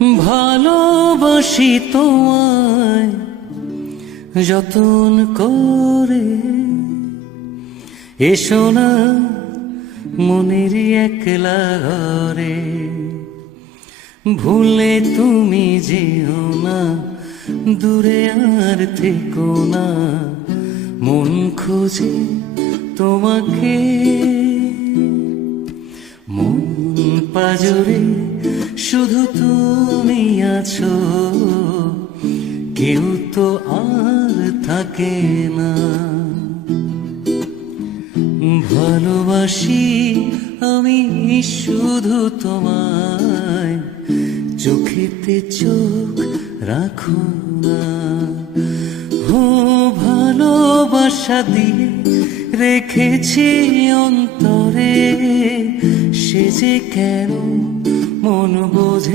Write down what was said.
ভালোবাসি তোমায় যতন করে, এসো না মনের একলা ঘরে। ভুলে তুমি যেও না, দূরে আর থেকো না, মন খোঁজে তোমাকে। মন পাজরে শুধু তুমি আছো, কেউ তো আর থাকে না। ভালোবাসি আমি শুধু তোমায়, চোখেতে চোখ রাখো না। ও ভালোবাসা দিয়ে রেখেছি অন্তরে, সে যে কেন মন বোঝে